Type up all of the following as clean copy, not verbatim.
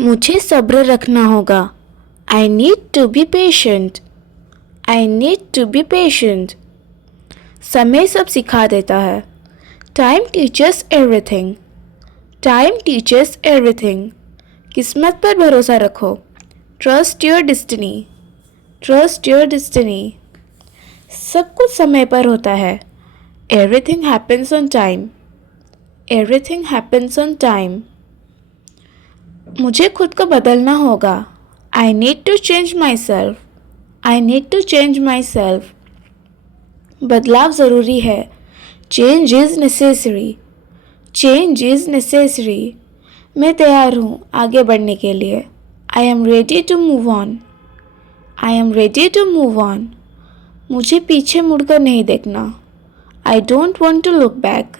मुझे सब्र रखना होगा। I need to be patient. I need to be patient. समय सब सिखा देता है। Time teachers everything. Time teachers everything. किस्मत पर भरोसा रखो। Trust your destiny. Trust your destiny. सब कुछ समय पर होता है। Everything happens on time. Everything happens on time. मुझे खुद को बदलना होगा। I need to change myself. I need to change myself. बदलाव ज़रूरी है। Change is necessary. Change is necessary. मैं तैयार हूँ आगे बढ़ने के लिए। I am ready to move on. I am ready to move on. मुझे पीछे मुड़कर नहीं देखना। I don't want to look back.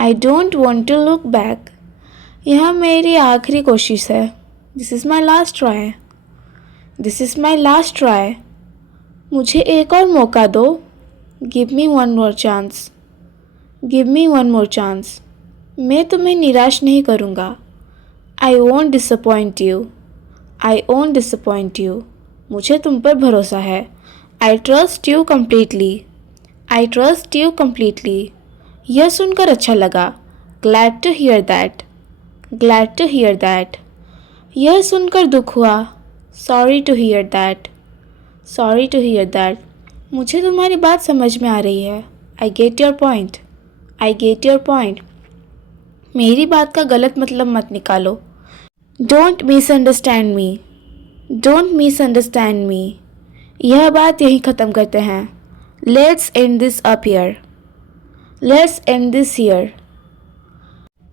I don't want to look back. यह मेरी आखिरी कोशिश है। This is my last try. This is my last try. मुझे एक और मौका दो। Give me one more chance. Give me one more chance. मैं तुम्हें निराश नहीं करूँगा। I won't disappoint you. I won't disappoint you. मुझे तुम पर भरोसा है। I trust you completely. I trust you completely. यह सुनकर अच्छा लगा। Glad to hear that. Glad to hear that. यह सुनकर दुख हुआ। Sorry to hear that. Sorry to hear that. मुझे तुम्हारी बात समझ में आ रही है। I get your point. I get your point. मेरी बात का गलत मतलब मत निकालो। Don't misunderstand me. Don't misunderstand me. यह बात यहीं ख़त्म करते हैं। Let's end this up here. Let's end this here.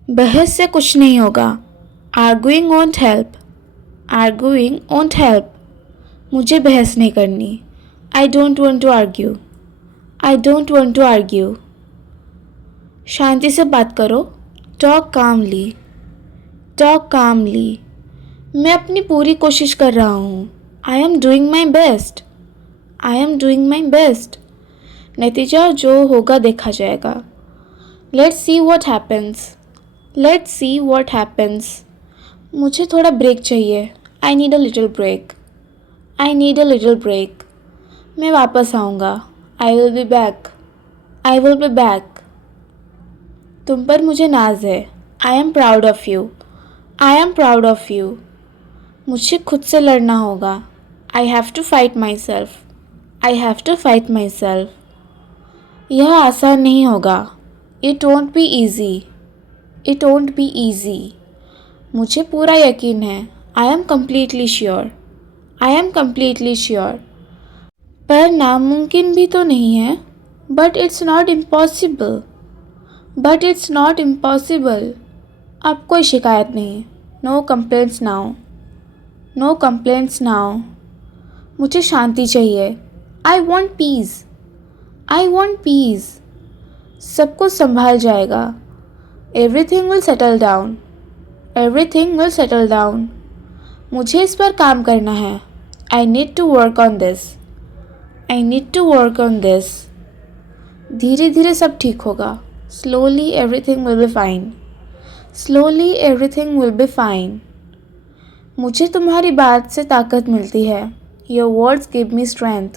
बहस से कुछ नहीं होगा। Arguing won't help. Arguing won't help. मुझे बहस नहीं करनी। I don't want to argue. I don't want to argue. शांति से बात करो। Talk calmly. Talk calmly. मैं अपनी पूरी कोशिश कर रहा हूँ। I am doing my best. I am doing my best. नतीजा जो होगा देखा जाएगा। Let's see what happens. Let's see what happens. मुझे थोड़ा ब्रेक चाहिए। I need a little break. I need a little break. मैं वापस आऊँगा। I will be back. I will be back. तुम पर मुझे नाज है। I am proud of you. I am proud of you. मुझे खुद से लड़ना होगा। I have to fight myself. I have to fight myself. यह आसान नहीं होगा। It won't be easy. It won't be easy. मुझे पूरा यकीन है। I am completely sure. I am completely sure. पर नामुमकिन भी तो नहीं है। But it's not impossible. But it's not impossible. अब कोई शिकायत नहीं। No complaints now. No complaints now. मुझे शांति चाहिए। I want peace. I want peace. सब कुछ संभाल जाएगा। Everything will settle down. Everything will settle down. मुझे इस पर काम करना है। I need to work on this. I need to work on this. धीरे धीरे सब ठीक होगा। Slowly everything will be fine. Slowly everything will be fine. मुझे तुम्हारी बात से ताकत मिलती है। Your words give me strength.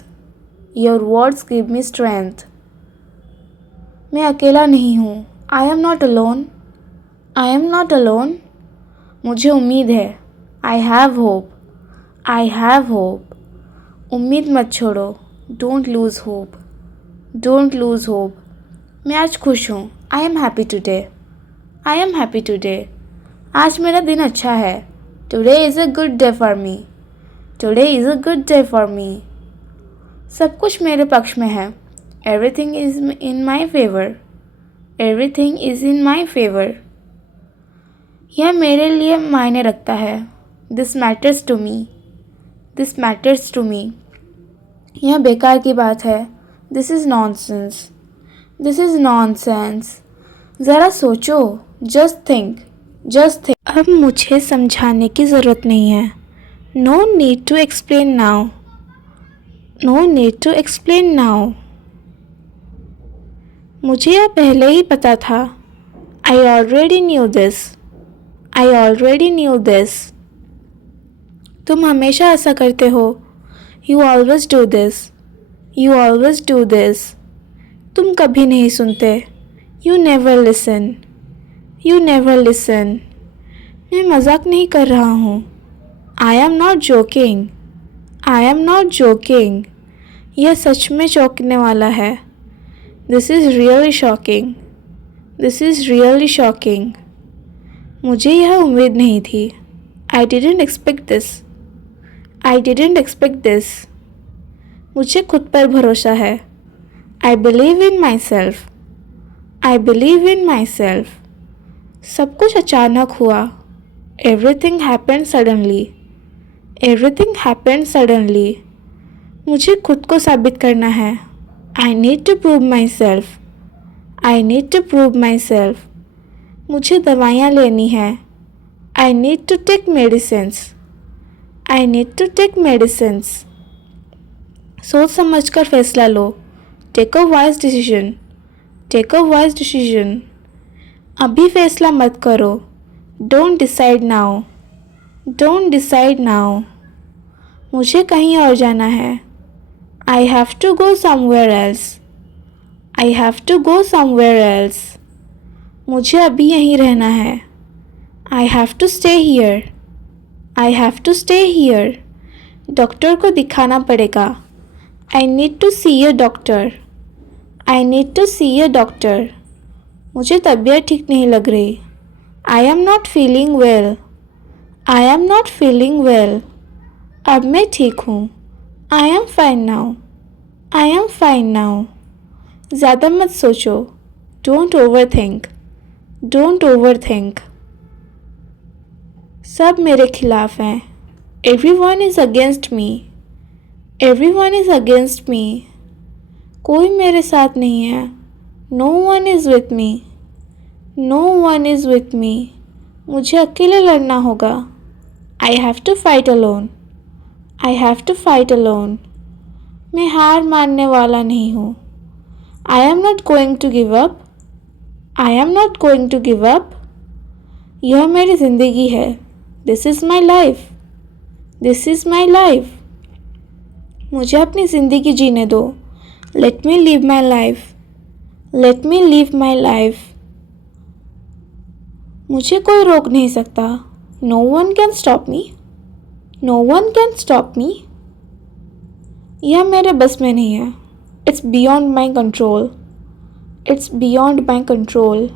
Your words give me strength. मैं अकेला नहीं हूँ। I am not alone. I am not alone. मुझे उम्मीद है। I have hope. I have hope. उम्मीद मत छोड़ो। Don't lose hope. Don't lose hope. मैं आज खुश हूँ। I am happy today. I am happy today. आज मेरा दिन अच्छा है। Today is a good day for me. Today is a good day for me. सब कुछ मेरे पक्ष में है। Everything is in my favour. Everything is in my favour. यह मेरे लिए मायने रखता है। This matters to me. This matters to me. यह बेकार की बात है। This is nonsense. This is nonsense. ज़रा सोचो। Just think. Just think. अब मुझे समझाने की ज़रूरत नहीं है। No need to explain now. No need to explain now. मुझे यह पहले ही पता था। I already knew this. I already knew this. तुम हमेशा ऐसा करते हो। You always do this. You always do this. तुम कभी नहीं सुनते। You never listen. You never listen. मैं मजाक नहीं कर रहा हूँ। I am not joking. I am not joking. यह सच में चौंकने वाला है। This is really shocking. This is really shocking. मुझे यह उम्मीद नहीं थी। I didn't expect this. I didn't expect this. मुझे खुद पर भरोसा है। I believe in my self. I believe in my self. सब कुछ अचानक हुआ। Everything happened suddenly. Everything happened suddenly. मुझे खुद को साबित करना है। I need to prove myself. I need to prove myself. मुझे दवाइयाँ लेनी है। I need to take medicines. I need to take medicines. सोच समझ कर फैसला लो। Take a wise decision. Take a wise decision. अभी फैसला मत करो। Don't decide now. Don't decide now. मुझे कहीं और जाना है। I have to go somewhere else. I have to go somewhere else. मुझे अभी यहीं रहना है। I have to stay here. I have to stay here. Doctor को दिखाना पड़ेगा। I need to see a doctor. I need to see a doctor. मुझे तबीयत ठीक नहीं लग रही। I am not feeling well. I am not feeling well. अब मैं ठीक हूँ। I am fine now. I am fine now. ज़्यादा मत सोचो। Don't overthink. Don't overthink. सब मेरे खिलाफ हैं। Everyone is against me. Everyone is against me. कोई मेरे साथ नहीं है। No one is with me. No one is with me. मुझे अकेले लड़ना होगा। I have to fight alone. I have to fight alone. मैं हार मानने वाला नहीं हूँ। I am not going to give up. I am not going to give up. यह मेरी ज़िंदगी है। This is my life. This is my life. मुझे अपनी ज़िंदगी जीने दो। Let me live my life. Let me live my life. मुझे कोई रोक नहीं सकता। No one can stop me. No one can stop me. यह मेरे बस में नहीं है। It's beyond my control. It's beyond my control.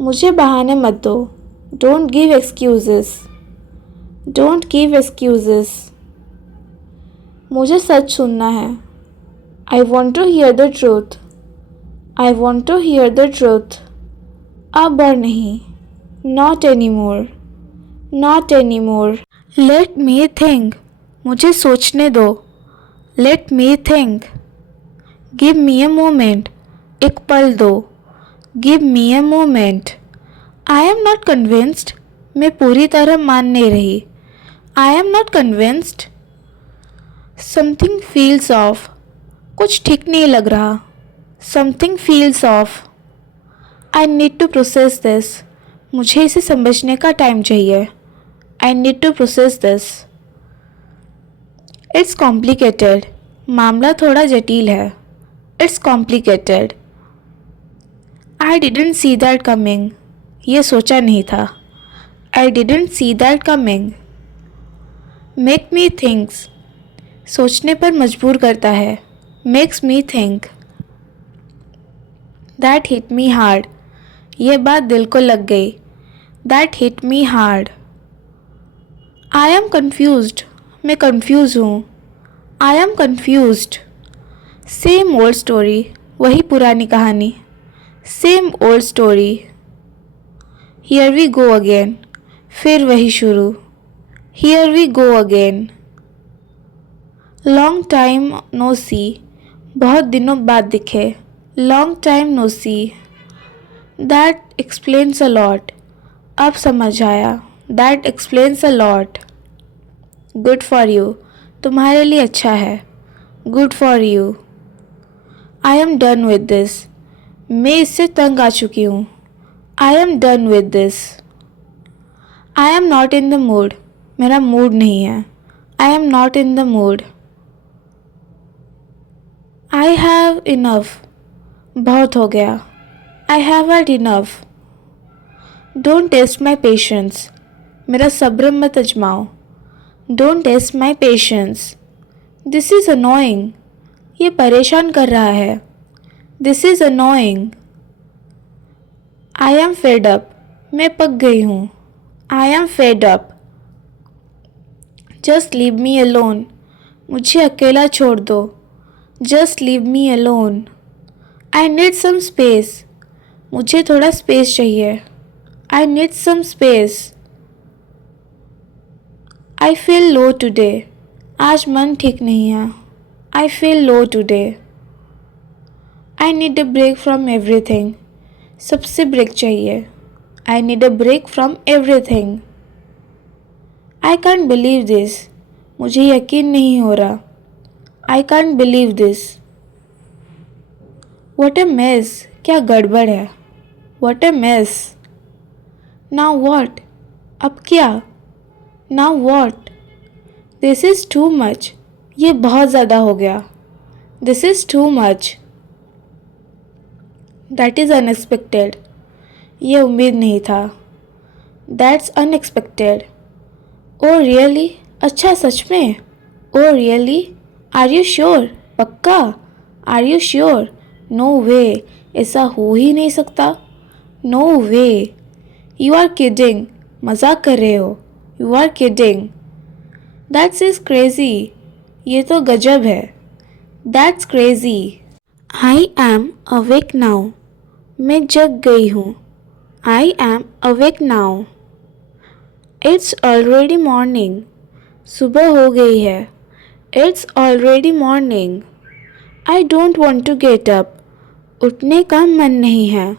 मुझे बहाने मत दो। Don't give excuses. Don't give excuses. मुझे सच सुनना है। I want to hear the truth. I want to hear the truth. अब और नहीं। Not any more. Not any more. Let me think. मुझे सोचने दो। Let me think. Give me a moment. एक पल दो। Give me a moment. I am not convinced. मैं पूरी तरह मान नहीं रही। I am not convinced. Something feels off. कुछ ठीक नहीं लग रहा। Something feels off. I need to process this. मुझे इसे समझने का टाइम चाहिए। I need to process this. It's complicated. मामला थोड़ा जटिल है। It's complicated. I didn't see that coming. ये सोचा नहीं था। I didn't see that coming. Make me thinks. सोचने पर मजबूर करता है। Makes me think. That hit me hard. ये बात दिल को लग गई। That hit me hard. I am confused. मैं कन्फ्यूज़ हूँ। I am confused. Same old story. वही पुरानी कहानी। Same old story. Here we go again. फिर वही शुरू। Here we go again. Long time no see. बहुत दिनों बाद दिखे। Long time no see. That explains a lot. अब समझ आया। That explains a lot. Good for you. तुम्हारे लिए अच्छा है। Good for you. I am done with this. मैं इससे तंग आ चुकी हूँ। I am done with this. I am not in the mood. मेरा मूड नहीं है. I am not in the mood. I have enough. बहुत हो गया. I have had enough. Don't test my patience. मेरा सब्र मत आजमाओ. Don't test my patience. This is annoying. ये परेशान कर रहा है. This is annoying. I am fed up. मैं पक गई हूँ. I am fed up. Just leave me alone. मुझे अकेला छोड़ दो. Just leave me alone. I need some space. मुझे थोड़ा स्पेस चाहिए. I need some space. I feel low today. आज मन ठीक नहीं है. I feel low today. I need a break from everything. सबसे ब्रेक चाहिए. I need a break from everything. I can't believe this. मुझे यकीन नहीं हो रहा. I can't believe this. What a mess. क्या गड़बड़ है. What a mess. Now what? अब क्या? Now what? This is too much. ये बहुत ज़्यादा हो गया. This is too much. That is unexpected. ये उम्मीद नहीं था. That's unexpected. Oh really? अच्छा सच में? Oh really? Are you sure? पक्का? Are you sure? No way. ऐसा हो ही नहीं सकता. No way. You are kidding. मजाक कर रहे हो. You are kidding. That's is crazy. ये तो गजब है. That's crazy. I am awake now. मैं जग गई हूँ. I am awake now. It's already morning. सुबह हो गई है. It's already morning. I don't want to get up. उठने का मन नहीं है.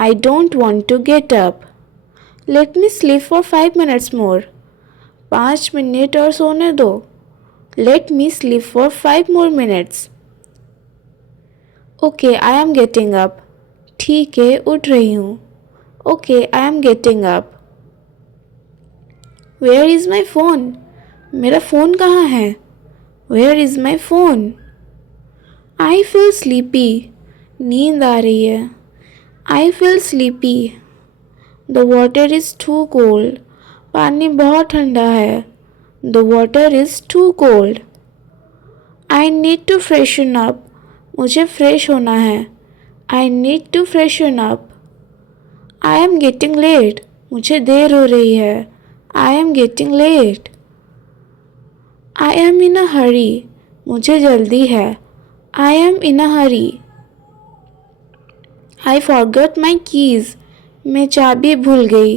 I don't want to get up. Let me sleep for 5 minutes more. 5 minute और सोने दो. Let me sleep for 5 more minutes. Okay, I am getting up. ठीक है, उठ रही हूँ. Okay, I am getting up. Where is my phone? मेरा phone कहाँ है? Where is my phone? I feel sleepy. नींद आ रही है. I feel sleepy. The water is too cold. पानी बहुत ठंडा है. The water is too cold. I need to freshen up. मुझे फ्रेश होना है. I need to freshen up. I am getting late. मुझे देर हो रही है. I am getting late. I am in a hurry. मुझे जल्दी है. I am in a hurry. I forgot my keys. मैं चाबी भूल गई.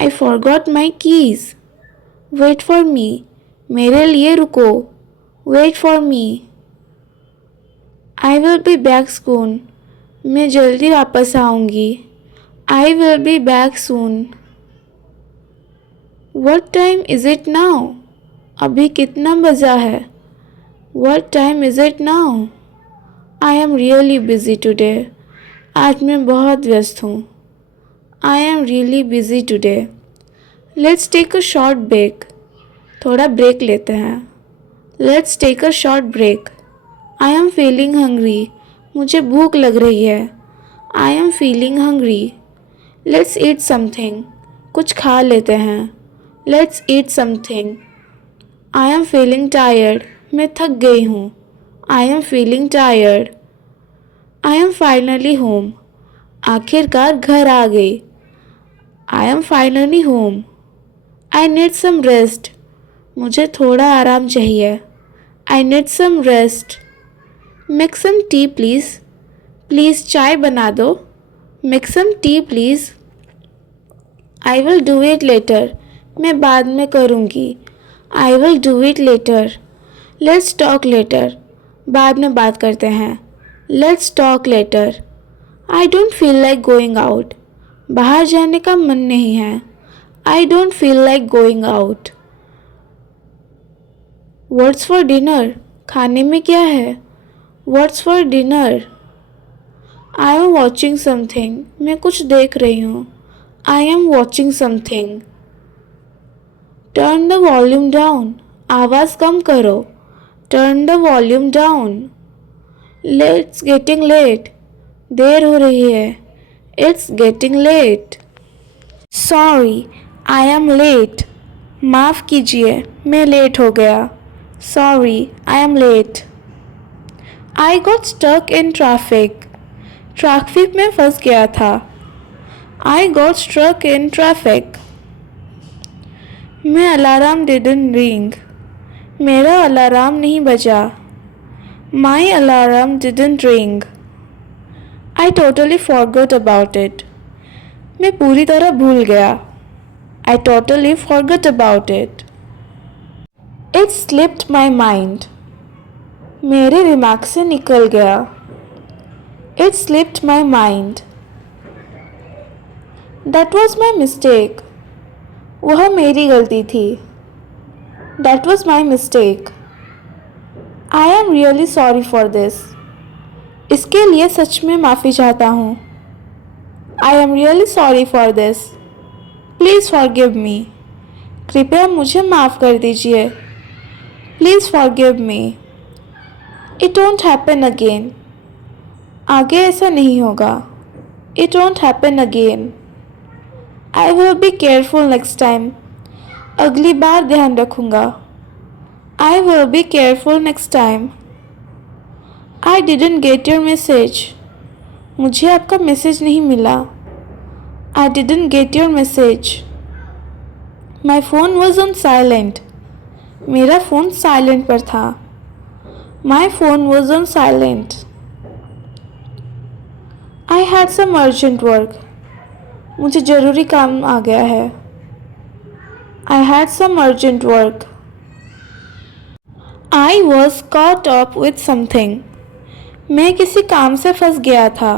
I forgot my keys. Wait for me. मेरे लिए रुको. Wait for me. I will be back soon. मैं जल्दी वापस आऊँगी. I will be back soon. What time is it now? अभी कितना बजा है? What time is it now? I am really busy today. आज मैं बहुत व्यस्त हूँ. I am really busy today. Let's take a short break. थोड़ा ब्रेक लेते हैं. Let's take a short break. I am feeling hungry. मुझे भूख लग रही है. I am feeling hungry. Let's eat something. कुछ खा लेते हैं. Let's eat something. I am feeling tired. मैं थक गई हूँ. I am feeling tired. I am finally home. आखिरकार घर आ गई. I am finally home. I need some rest. मुझे थोड़ा आराम चाहिए. I need some rest. Make some tea please. Please चाय बना दो. Make some tea please. I will do it later. मैं बाद में करूँगी. I will do it later. Let's talk later. बाद में बात करते हैं. Let's talk later. I don't feel like going out. बाहर जाने का मन नहीं है. I don't feel like going out. What's for dinner? खाने में क्या है? What's for dinner? I am watching something. मैं कुछ देख रही हूँ. I am watching something. Turn the volume down. आवाज़ कम करो. Turn the volume down. It's getting late. देर हो रही है. It's getting late. Sorry, I am late. माफ़ कीजिए, मैं लेट हो गया. Sorry, I am late. I got stuck in traffic. Traffic में फंस गया था. I got struck in traffic. मैं अलार्म डिडंट रिंग. मेरा अलार्म नहीं बजा. My alarm didn't ring. I totally forgot about it. मैं पूरी तरह भूल गया. आई totally forgot about it. It slipped my mind. मेरे दिमाग से निकल गया. It slipped my mind. That was my mistake. वह मेरी गलती थी. That was my mistake. I am really sorry for this. इसके लिए सच में माफ़ी चाहता हूँ. I am really sorry for this. Please forgive me. कृपया मुझे माफ़ कर दीजिए. Please forgive me. It won't happen again. आगे ऐसा नहीं होगा. It won't happen again. I will be careful next time. अगली बार ध्यान रखूँगा. I will be careful next time. I didn't get your message. मुझे आपका मैसेज नहीं मिला. I didn't get your message. My phone was on silent. मेरा phone silent पर था. My phone was on silent. I had some urgent work. मुझे ज़रूरी काम आ गया है. I had some urgent work. I was caught up with something. मैं किसी काम से फंस गया था.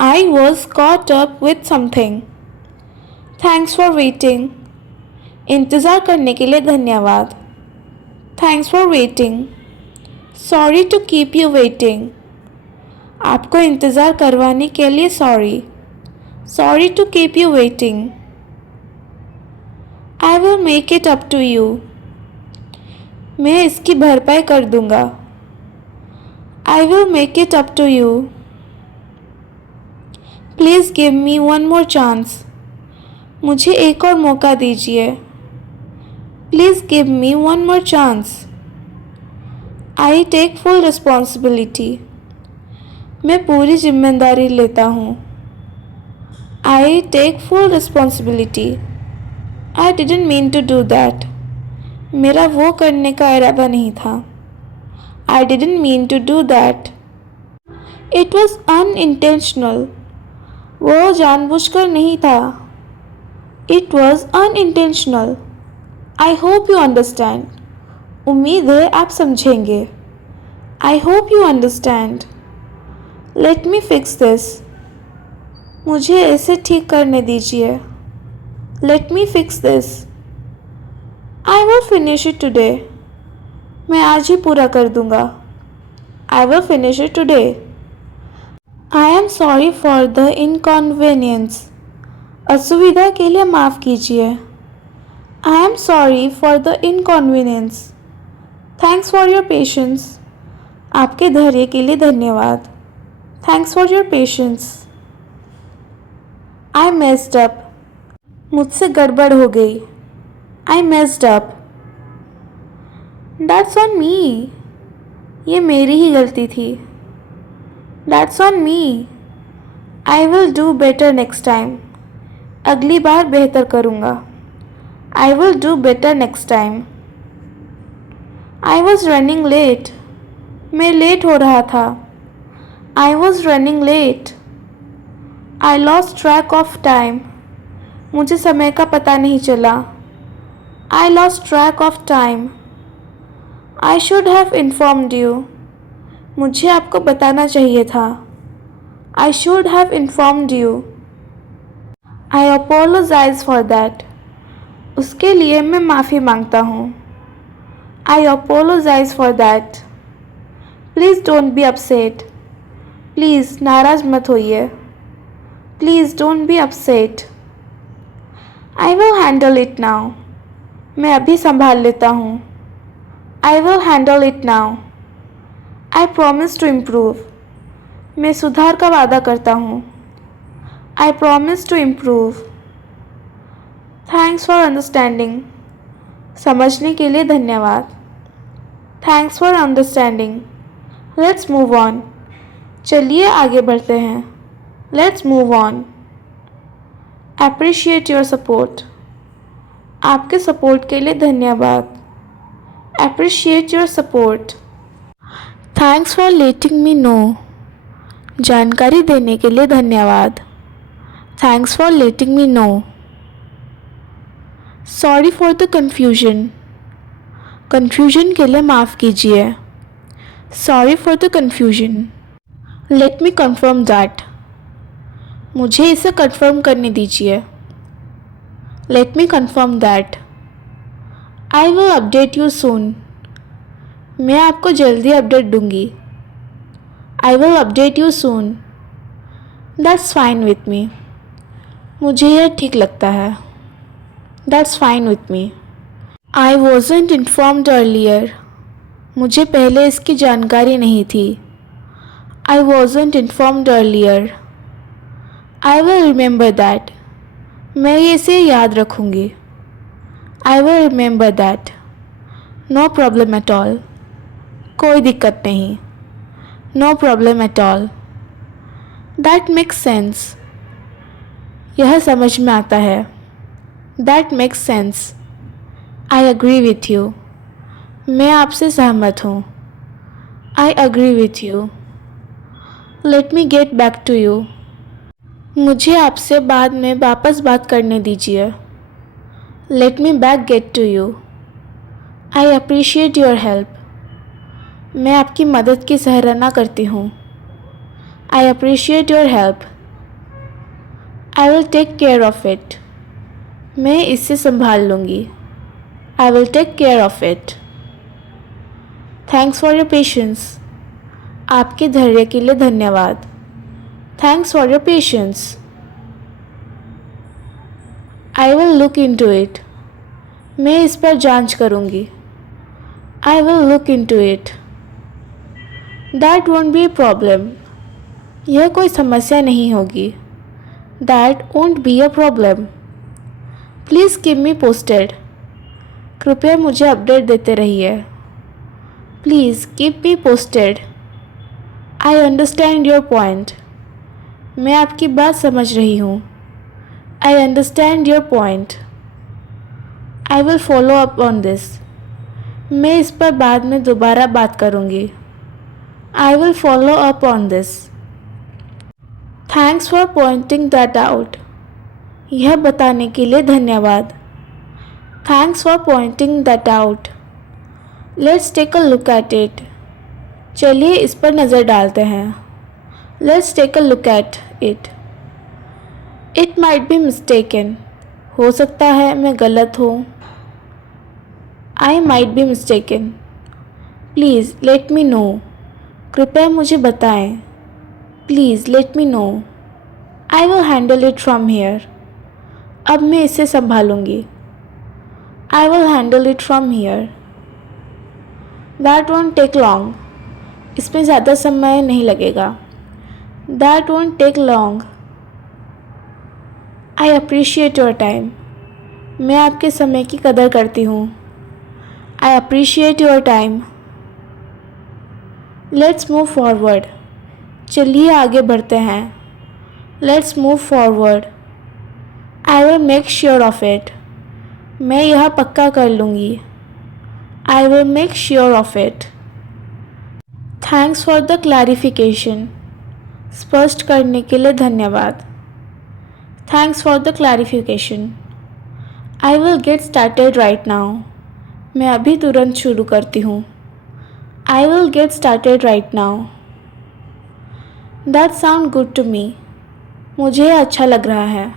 I was caught up with something. Thanks for waiting. इंतज़ार करने के लिए धन्यवाद. Thanks for waiting. Sorry to keep you waiting. आपको इंतज़ार करवाने के लिए sorry. Sorry to keep you waiting. I will make it up to you. मैं इसकी भरपाई कर दूंगा. I will make it up to you. Please give me one more chance. मुझे एक और मौका दीजिए. Please give me one more chance. I take full responsibility. मैं पूरी जिम्मेदारी लेता हूँ. I take full responsibility. I didn't mean to do that. मेरा वो करने का इरादा नहीं था. I didn't mean to do that. It was unintentional. वो जानबूझकर नहीं था. It was unintentional. I hope you understand. उम्मीद है आप समझेंगे. I hope you understand. Let me fix this. मुझे इसे ठीक करने दीजिए. Let me fix this. I will finish it today. मैं आज ही पूरा कर दूंगा. I will finish it today. I am sorry for the inconvenience. असुविधा के लिए माफ़ कीजिए. I am sorry for the inconvenience. Thanks for your patience. आपके धैर्य के लिए धन्यवाद. Thanks for your patience. I messed up. मुझसे गड़बड़ हो गई. आई मेस्ड अप. दैट्स ऑन मी. ये मेरी ही गलती थी. That's on me. I will do better next time. अगली बार बेहतर करूँगा. I will do better next time. I was running late. मैं लेट हो रहा था. I was running late. I lost track of time. मुझे समय का पता नहीं चला. I lost track of time. I should have informed you. मुझे आपको बताना चाहिए था. I should have informed you. I apologise for that. उसके लिए मैं माफ़ी मांगता हूँ. I apologise for that. Please don't be upset. Please नाराज़ मत होइए. Please don't be upset. I will handle it now. मैं अभी संभाल लेता हूँ। I will handle it now. I promise to improve. मैं सुधार का वादा करता हूँ। I promise to improve. Thanks for understanding. समझने के लिए धन्यवाद। Thanks for understanding. Let's move on. चलिए आगे बढ़ते हैं। Let's move on. Appreciate your support. आपके सपोर्ट के लिए धन्यवाद। Appreciate your support. Thanks for letting me know. जानकारी देने के लिए धन्यवाद। Thanks for letting me know. Sorry for the confusion. Confusion के लिए माफ़ कीजिए। Sorry for the confusion. Let me confirm that. मुझे इसे कन्फर्म करने दीजिए। Let me confirm that. I will update you soon. मैं आपको जल्दी अपडेट दूंगी। I will update you soon. That's fine with me. मुझे यह ठीक लगता है। That's fine with me. I wasn't informed earlier. मुझे पहले इसकी जानकारी नहीं थी। I wasn't informed earlier. I will remember that. मैं इसे याद रखूँगी। I will remember that. No problem at all. कोई दिक्कत नहीं। No problem at all. That makes sense. यह समझ में आता है। That makes sense. I agree with you. मैं आपसे सहमत हूँ। I agree with you. Let me get back to you. मुझे आपसे बाद में वापस बात करने दीजिए। Let me back get to you. I appreciate your help. मैं आपकी मदद की सराहना करती हूँ। I appreciate your help. I will take care of it. मैं इससे संभाल लूँगी। I will take care of it. Thanks for your patience. आपके धैर्य के लिए धन्यवाद। Thanks for your patience. I will look into it. मैं इस पर जांच करूँगी। आई will look into it. That won't be a problem. यह कोई समस्या नहीं होगी। That won't be a problem. Please keep me posted. कृपया मुझे अपडेट देते रहिए। Please keep me posted. I understand your point. मैं आपकी बात समझ रही हूँ। I understand your point. I will follow up on this. मैं इस पर बाद में दोबारा बात करूँगी। I will follow up on this. Thanks for pointing that out. यह बताने के लिए धन्यवाद। Thanks for pointing that out. Let's take a look at it. चलिए इस पर नज़र डालते हैं। Let's take a look at it. It might be mistaken. हो सकता है मैं गलत हूँ। I might be mistaken. Please let me know. कृपया मुझे बताएं। Please let me know. I will handle it from here. अब मैं इसे संभालूंगी। आई will handle it from here. That won't take long. इसमें ज़्यादा समय नहीं लगेगा। That won't take long. I appreciate your time. मैं आपके समय की कदर करती हूँ। I appreciate your time. Let's move forward. चलिए आगे बढ़ते हैं। Let's move forward. I will make sure of it. मैं यह पक्का कर लूँगी। I will make sure of it. Thanks for the clarification. स्पष्ट करने के लिए धन्यवाद। Thanks for the clarification. I will get started right now. मैं अभी तुरंत शुरू करती हूँ। I will get started right now. That sound good to me. मुझे अच्छा लग रहा है।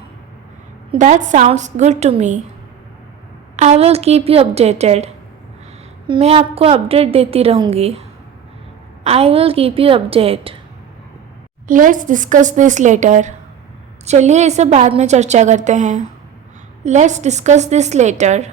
That sounds good to me. I will keep you updated. मैं आपको अपडेट देती रहूँगी। I will keep you update. Let's discuss this later. चलिए इसे बाद में चर्चा करते हैं। Let's discuss this letter.